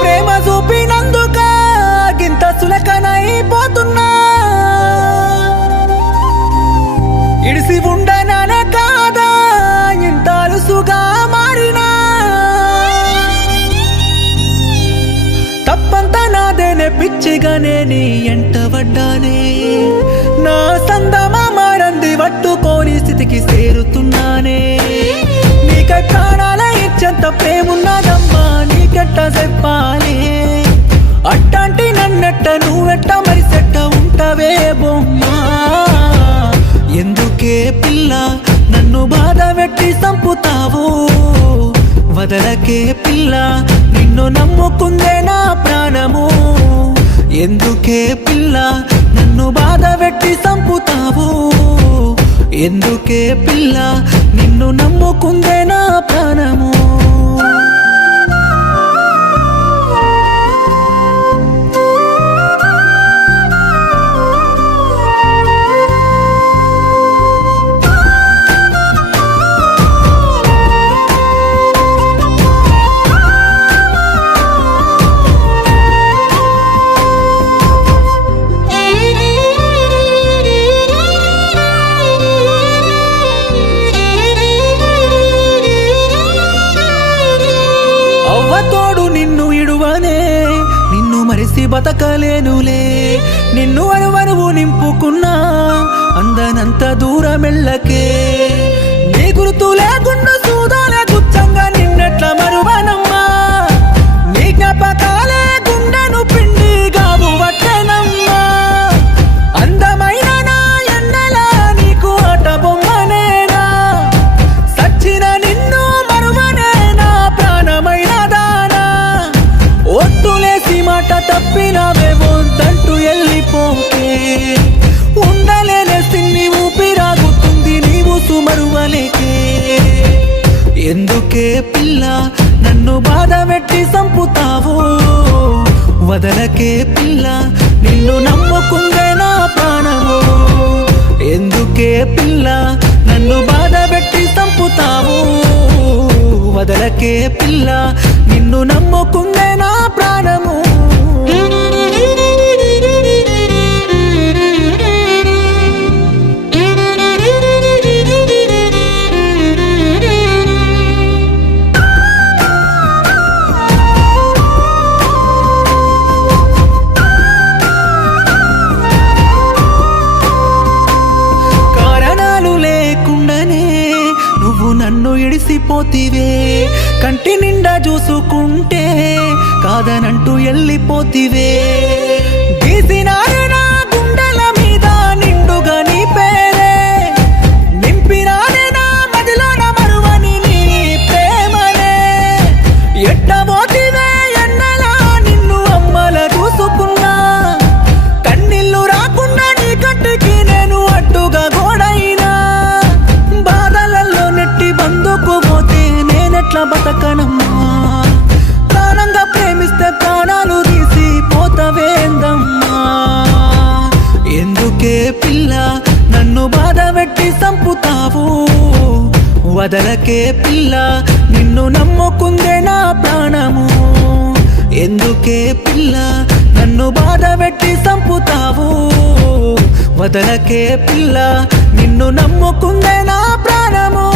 ప్రేమ చూపినందుక? గింత సులకనైపోతున్నా. ఇడిసి ఉండనన కాదా? ఇంత అలుసుగా మారినా? తప్పంతా నాదేనే పిచ్చిగానే నీ ఎంట పడ్డానే. పెట్టి వదలకే పిల్ల నిన్ను నమ్ముకుందే నా ప్రాణము? ఎందుకే పిల్ల నన్ను బాధ పెట్టి చంపుతావు? ఎందుకే పిల్ల నిన్ను నమ్ముకుందే నా ప్రాణము? నిన్ను బతకలేనులే. నిన్ను అరువరువు నింపుకున్నా. అందనంత దూరమెళ్ళకే మాట తప్పినవే వద్దంటూ వెళ్ళిపోతే ఉండలేనే సిన్ని ఊపిరాగుతుంది నీవు సుమరువలేకే ఎందుకే పిల్ల నన్ను బాధ పెట్టి చంపుతావు వదలకే పిల్ల నిన్ను నమ్ముకుందే నా ప్రాణము? ఎందుకే పిల్ల నన్ను బాధ పెట్టి చంపుతావు వదలకే పిల్ల నిన్ను నమ్ముకుందే నన్ను కంటి నిండా చూసుకుంటే కాదనంటూ వెళ్ళిపోతివే నేనెట్లా బతకనమ్మా. ప్రాణంగా ప్రేమిస్తే ప్రాణాలు తీసి పోతవేందమ్మా ఎందుకే పిల్ల నన్ను బాధ పెట్టి చంపుతావు? వదలకే పిల్ల నిన్ను నమ్ముకుందే నా ప్రాణము. ఎందుకే పిల్ల నన్ను బాధ పెట్టి చంపుతావు? వదలకే పిల్ల నిన్ను నమ్ముకుందే నా ప్రాణము.